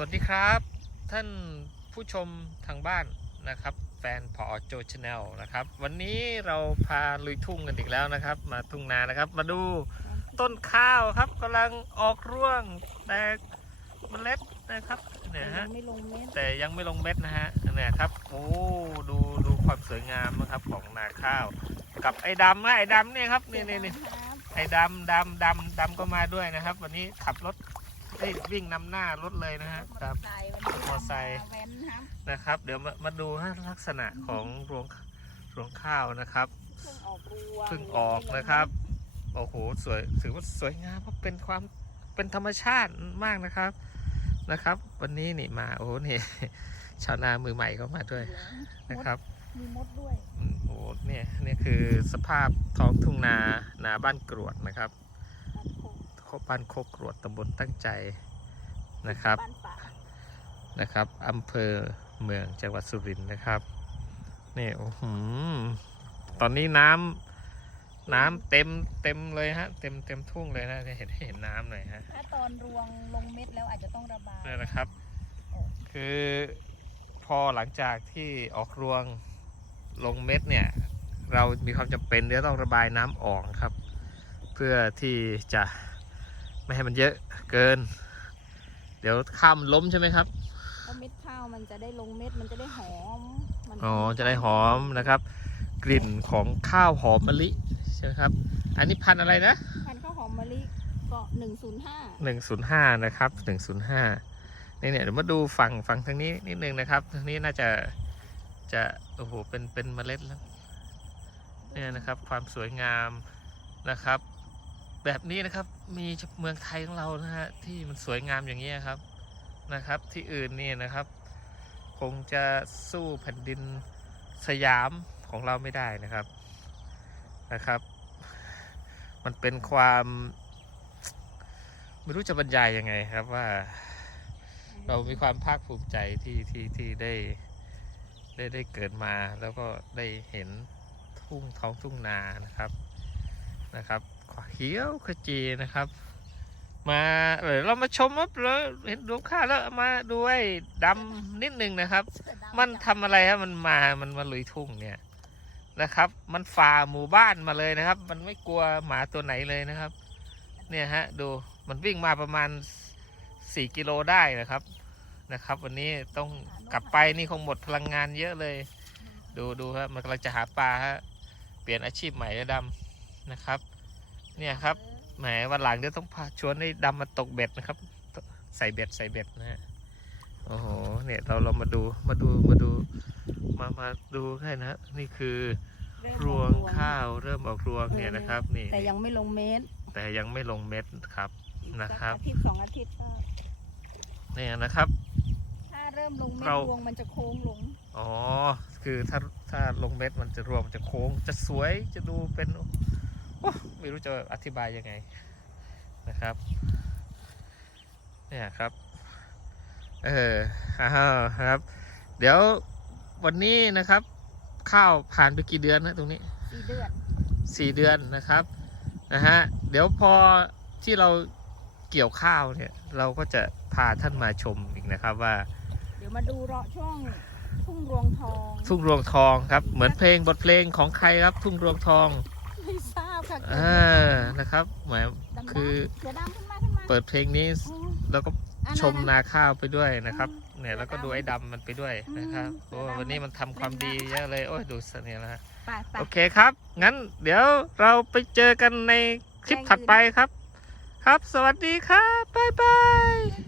วัสดีครับ ท่านผู้ชมทางบ้านนะครับ แฟนพอโจชแนลนะครับ วันนี้เราพาลุยทุ่งกันอีกแล้วนะครับ มาทุ่งนานะครับ มาดูต้นข้าวครับกำลังออกร่วงแตกเมล็ดนะครับเนี่ยยัฮะงไม่ลงเม็ดแต่ยังไม่ลงเม็ดนะฮะเนี่ยครับโอ้ดูดูความสวยงามนะครับของนาข้าว กับไอ้ดำนะไอ้ดำเนี่ยครับนี่นี่นี่ครับไอ้ดำดำดำดำก็มาด้วยนะครับ วันนี้ขับรถ เอ้ยวิ่งนำหน้ารถเลยนะฮะครับ มอเตอร์ไซค์ วันนี้มอเตอร์ไซค์เามาแว้นครับนะครับ เดี๋ยวมามาดูฮะลักษณะของรวงรวงข้าวนะครับ เพิ่งออกรวงเพิ่งออกนะครับ โอ้โห สวย ถือว่าสวยงามเพราะเป็นความ เป็นธรรมชาติมากนะครับ นะครับ วันนี้นี่มา โอ้โหนี่ ชาวนามือใหม่ก็มาด้วยเหลืองมนะดครับ มีมดด้วย อืมโอ้โหเนี่ย นี่คือสภาพท้องทุ่งนา นาบ้านกรวดนะครับ บ้านโคกบ้านโคกกรวดตำบลตั้งใจนะครับบ้านป่านะครับอำเภอเมืองจังหวัดสุรินทร์นะครับนี่โอ้โหตอนนี้น้ำน้ำเต็มเต็มเลยฮะ เต็มเต็มทุ่งเลยนะจะเห็นให้เห็นน้ำหน่อยฮะถ้าตอนรวงลงเม็ดแล้วอาจจะต้องระบายนี่นะครับ คือพอหลังจากที่ออกรวงลงเม็ดเนี่ย เรามีความจำเป็นที่จะต้องระบายน้ำออกครับ เพื่อที่จะ ไม่ให้มันเยอะเกิน เดี๋ยวข้ามล้มใช่ไหมครับเพราะเม็ดข้าวมันจะได้ลงเม็ดมันจะได้หอมมันอ๋อจะได้หอมนะครับ กลิ่นของข้าวหอมมะลิใช่ไหมครับ อันนี้พันธุ์อะไรนะพันธุ์ข้าวหอมมะลิก็หนึ่งศูนย์ห้าหนึ่งศูนย์ห้านะครับหนึ่งศูนย์ห้านี่เนี่ยเดี๋ยวมาดูฝั่งฝั่งทางนี้นิดนึงนะครับทางนี้น่าจะจะโอ้โหเป็นเป็นเมล็ดแล้วเนี่ยนะครับ ความสวยงามนะครับ แบบนี้นะครับมีเมืองไทยของเรานะฮะที่มันสวยงามอย่างนี้ครับนะครับ ที่อื่นนี่นะครับ คงจะสู้แผ่นดินสยามของเราไม่ได้นะครับนะครับ มันเป็นความไม่รู้จะบรรยายยังไงครับว่า เรามีความภาคภูมิใจที่ที่ที่ได้ได้ได้เกิดมาแล้วก็ได้เห็นทุ่งท้องทุ่งนานะครับนะครับ เขียวขจีนะครับ มาเออเรามาชมครับแล้วเห็นดวงข้าวแล้วมาดูไอ้ดำนิดนึงนะครับ มันทำอะไรครับมันมามันมาลุยทุ่งเนี่ยนะครับ มันฝ่าหมู่บ้านมาเลยนะครับ มันไม่กลัวหมาตัวไหนเลยนะครับ เนี่ยฮะดูมันวิ่งมาประมาณ4กิโลได้นะครับนะครับ วันนี้ต้องกลับไปนี่คงหมดพลังงานเยอะเลย ดูดูฮะมันกำลังจะหาปลาฮะเปลี่ยนอาชีพใหม่แล้วดำนะครับ เนี่ยครับแหมวันหลังเดี๋ยวต้องพาชวนให้ดำมาตกเบ็ดนะครับ ใส่เบ็ดใส่เบ็ดนะฮะโอ้โหเนี่ยเราเรามาดูมาดูมาดูมามาดูให้นะฮะนี่คือเริ่มรอวอกงข้าวเริ่มออกรวงเนี่ยนะครับ นี่แต่ยังไม่ลงเม็ดแต่ยังไม่ลงเม็ดครับอีกนะสักครับอาทิตย์สองอาทิตย์ก็เนี่ยนะครับ ถ้าเริ่มลงเม็ดเรารวงมันจะโค้งลงอ๋อคือถ้าถ้าลงเม็ดมันจะรวมจะโค้ง จะสวยจะดูเป็นโอ้ ไม่รู้จะอธิบายยังไงนะครับ เนี่ยครับ เอออ้าวครับ เดี๋ยววันนี้นะครับ ข้าวผ่านไปกี่เดือนนะตรงนี้สี่เดือนสี่เดือนนะครับนะฮะเดี๋ยวพอที่เราเกี่ยวข้าวเนี่ย เราก็จะพาท่านมาชมอีกนะครับว่า เดี๋ยวมาดูเราะช่วงทุ่งรวงทอง ทุ่งรวงทองครับ เหมือนเพลงบทเพลงของใครครับทุ่งรวงทองไม่ทราบค่ะเออนะครับหมายดำๆคือเสือดำขึ้นมาขึ้นมาเปิดเพลงนี้โอ้แล้วก็อันนั้นชมนาข้าวไปด้วยนะครับอืมเนี่ยแล้วก็ดูไอ้ดำมันไปด้วยนะครับอืมโอ้เสือดำวันนี้มันทำความดีเยอะเลยโอ้ยดูเสน่ห์แล้วฮะไปไปโอเคครับ งั้นเดี๋ยวเราไปเจอกันในคลิปถัดไปครับ ครับ สวัสดีครับบ๊ายบายบ๊ายบาย